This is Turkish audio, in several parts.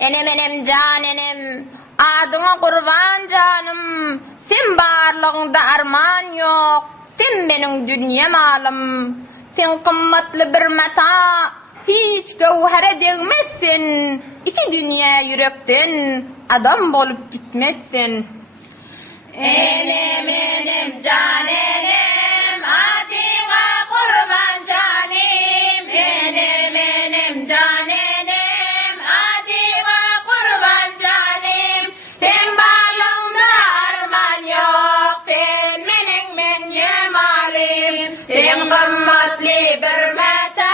Enem canenim, adıma kurban canım. Sen barlığında arman yok, sen benim dünya malım. Sen kımmatlı bir mata, hiç gevhere değmezsin. İki dünya yürekten adam bolup gitmezsin. Enem canenim, adıma kurban canim. Enem canenim, adıma kurban canim. Sen barlığında arman yok, sen men yemalim. Sen kımmatlı bir mata,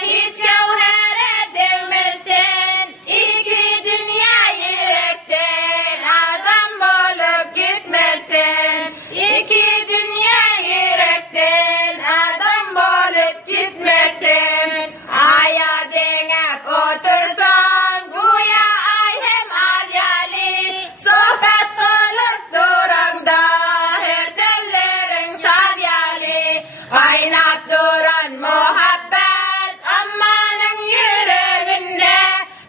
hiç gevhere değmezsin. İki dünya yürekten adam bolup gitmezsin. İki dünya yürekten adam bolup gitmezsin. Aya denip otursan, güya ay hem alyali. Sohbet kılıp duranda, her tellerin sadyali. Kaynap duran muhabbet, ammanın yüreğinde.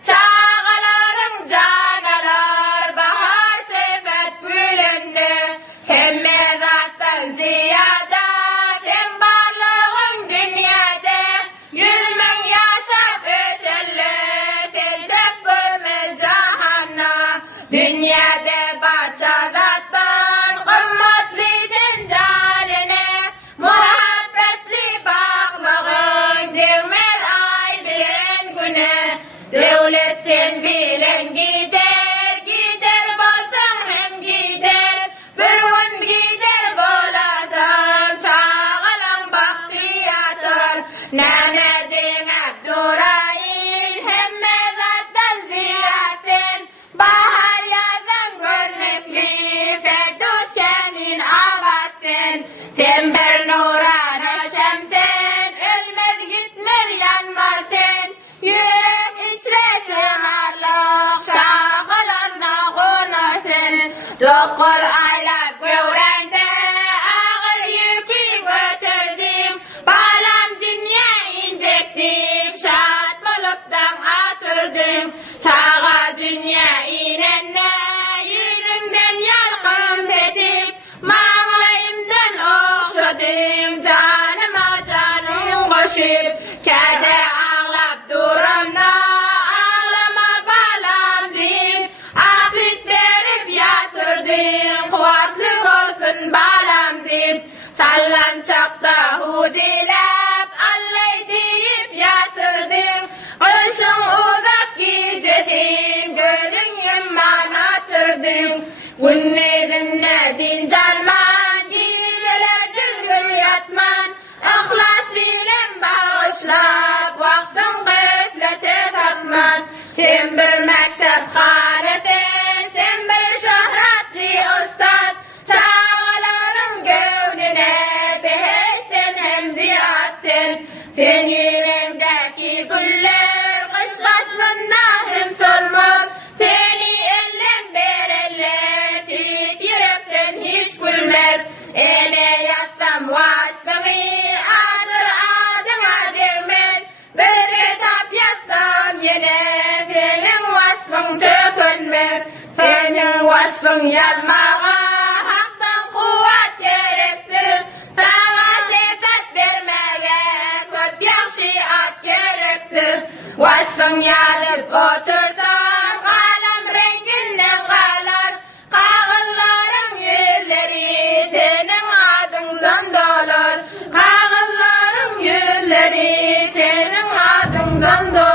Çağaların canalar, bahar sefet gülünde. Hem mezattan ziyade, hem varlığın dünyada. 100 bin yaşap ötürlü, sen tek görmez cahannam. Dünyada parçalattan, kımmatlı sen canine. Muhabbetli baklığın, değmez ay bilen güne. Devletten bilen gider, gider bolsan hem gider. Bir gün gider bolasan, çağalan bahtiyatır. Mehmet'in Abdurrahim, hem mezattan ziyasen. Bahar yazan gönlükli, Ferdus senin ağasın. Sen bir nurana şemsen, ölmez gitmez yanmarsın. Yürek içre çınarlık, şahılarına konarsın. 9 aylık gövrende ağır yükü götürdüm. Balam dünya inecektim, şad buluptan atırdım. Çağa dünya inenne, yüzünden yalkım seçip, mağlayımdan okşadım, canıma canım koşup. Kede ağlap duranda, ağlama balam deyip, afit verip yatırdım, kuvvetli olsun balam deyip. Sallançakta hudilep, allay deyip yatırdım. Kışın uzak gecesin, gözün yımman atırdım. Günne dincanman, geceler düzgün yatman. İhlas bilen bağışlap, vaktin gıflete tatman. Sen bir mektep harisin, sen bir şöhretli ustad. Çağaların gönlüne beheşten hem diyattın. Sen yüreğindeki güller, kış faslında hem solmaz. Seni ellem bereller, tit yürekten hiç gülmez. Ele yatsam vasfını, adır adına değmez. Bir kitap yazsam yine, senin vasfın tökülmez. Senin vasfın yazmağa, haktan kuvvet gerektir. Sana sefet vermeye, köp yakşiyat gerektir. Vasfın yazıp otursan, kalem renginden kalar. Kağızların yüzleri, senin adından dolar. Kağızların yüzleri, senin adından dolar.